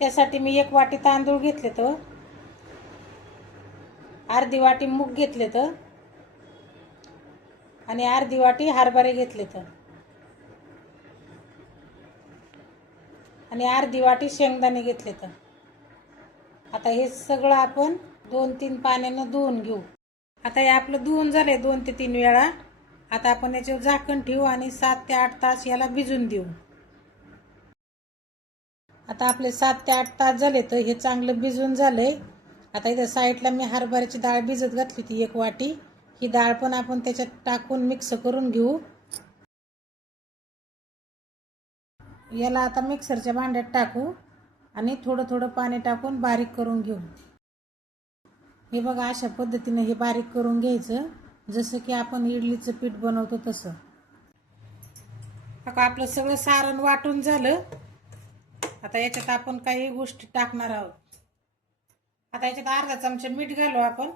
त्यासाठी मी 1 वाटी तांदूळ घेतले, तर अर्धी वाटी मूग घेतले, तर आणि अर्धी वाटी हरभरे घेतले, तर आणि अर्धी वाटी शेंगदाणे घेतले. तर आता हे सगळं आपण 2-3 पाण्यानं धुवून घेऊ. आता हे आपलं धुवून झालंय 2 ते 3 वेळा. आता आपण याच्यावर झाकण ठेवू आणि 7 ते 8 तास याला भिजून देऊ. आता आपले 7 ते 8 तास झाले, तर हे चांगलं भिजून झालंय. आता इथं साईडला मी हरभऱ्याची डाळ भिजत घातली ती 1 वाटी. ही डाळ पण आपण त्याच्यात टाकून मिक्स करून घेऊ. याला आता मिक्सरच्या भांड्यात टाकू आणि थोडं थोडं पाणी टाकून बारीक करून घेऊ. हे बघा, अशा पद्धतीने हे बारीक करून घ्यायचं, जसं की आपण इडलीचं पीठ बनवतो तसं. आता आपलं सगळं सारण वाटून झालं. आता याच्यात आपण काही गोष्टी टाकणार आहोत. आता याच्यात अर्धा चमचा मीठ घालू आपण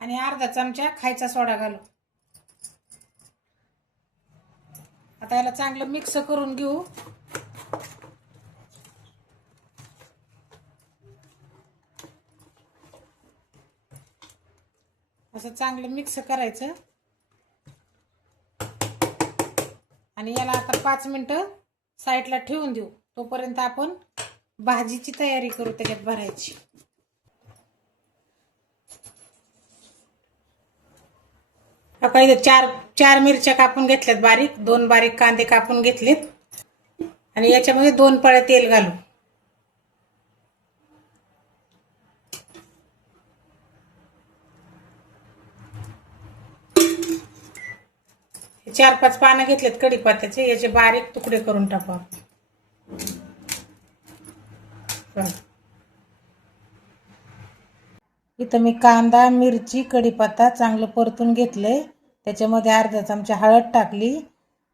आणि अर्धा चमचा खायचा सोडा घालू. आता याला चांगलं मिक्स करून घेऊ. असं चांगलं मिक्स करायचं आणि याला आता 5 मिनिटं साईडला ठेवून देऊ. तोपर्यंत आपण भाजीची तयारी करू त्याच्यात भरायची. आता इथे चार मिरच्या कापून घेतल्यात बारीक, 2 बारीक कांदे कापून घेतलेत आणि याच्यामध्ये 2 पळ्या तेल घालू. हे 4-5 पानं घेतलेत कढीपत्त्याचे, याचे बारीक तुकडे करून टाकू आपण. इथं मी कांदा, मिरची, कढीपत्ता चांगलं परतून घेतलंय. त्याच्यामध्ये अर्धा चमचा हळद टाकली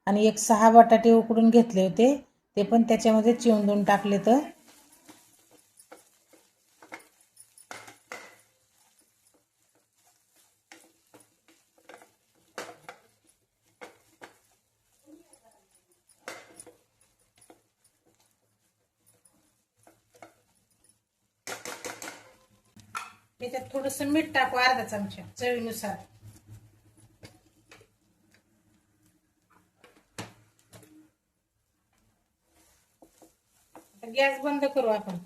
आणि 6 बटाटे उकडून घेतले होते, ते पण त्याच्यामध्ये चिवून टाकले. तर त्याच्यात थोडंसं मीठ टाकू, अर्धा चमचा चवीनुसार. गॅस बंद करू आपण.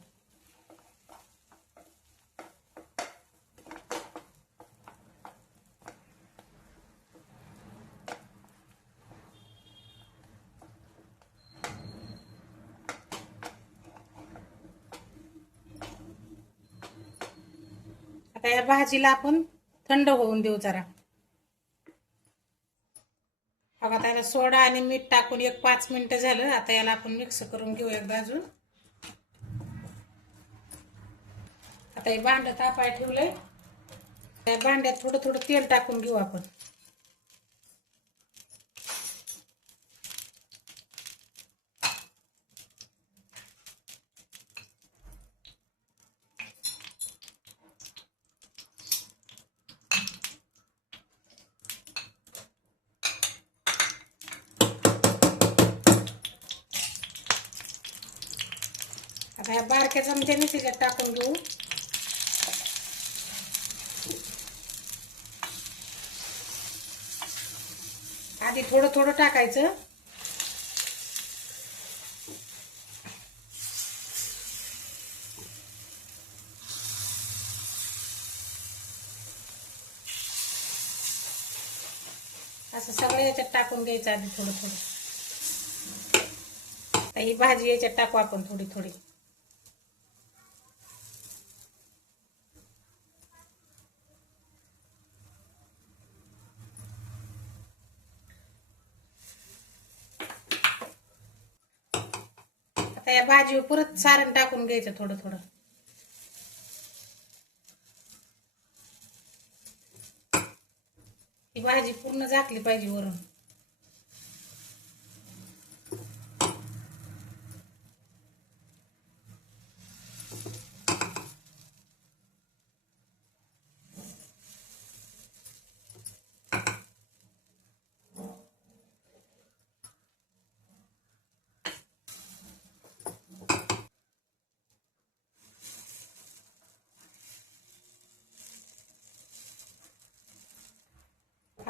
आता या भाजीला आपण थंड होऊन देऊ जरा. बघा, त्याला सोडा आणि मीठ टाकून 5 मिनिटं झालं. आता याला आपण मिक्स करून घेऊ एकदा अजून. आता हे भांडं तापाय ठेवलंय. त्या भांड्यात थोडं थोडं तेल टाकून घेऊ आपण. आता ह्या बारक्या चमच्याने त्याच्यात टाकून घेऊ. आधी थोडं थोडं टाकायचं. असं सगळं याच्यात टाकून घ्यायचं आधी थोडं थोडं. आता ही भाजी याच्यात टाकू आपण थोडी थोडी. आता या भाजीवर परत सारण टाकून घ्यायचं थोडं थोडं. ही भाजी पूर्ण झाकली पाहिजे वरून.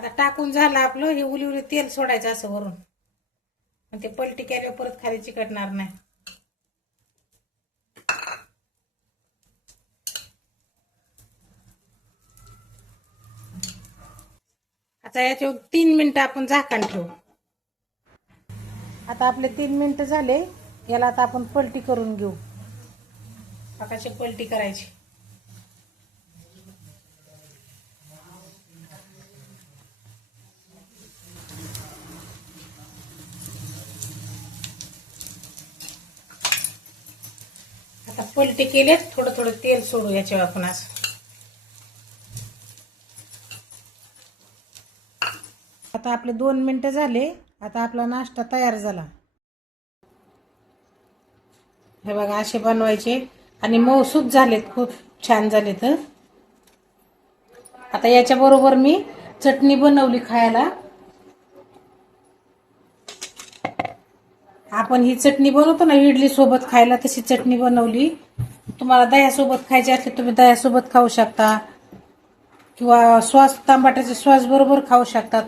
आता टाकून झालं आपलं. हे उली तेल सोडायचं असं वरून, मग ते पलटी केल्यावर परत खाली चिकटणार नाही. आता याच्यावर 3 मिनिटं आपण झाकण ठेवू. आता आपले 3 मिनिटं झाले. याला आता आपण पलटी करून घेऊ. कशी पलटी करायची. आता पलटी केले. थोडं थोडं तेल सोडू याच्यावर आपण असं. आता आपले 2 मिनिटं झाले. आता आपला नाश्ता तयार झाला. हे बघा असे बनवायचे आणि मऊसूत झालेत, खूप छान झालेत. आता याच्या बरोबर मी चटणी बनवली खायला. आपण ही चटणी बनवतो ना इडली सोबत खायला, तशी चटणी बनवली. तुम्हाला दह्यासोबत खायची असली तुम्ही दह्यासोबत खाऊ शकता, किंवा सॉस टमाट्याच्या सॉस बरोबर खाऊ शकता.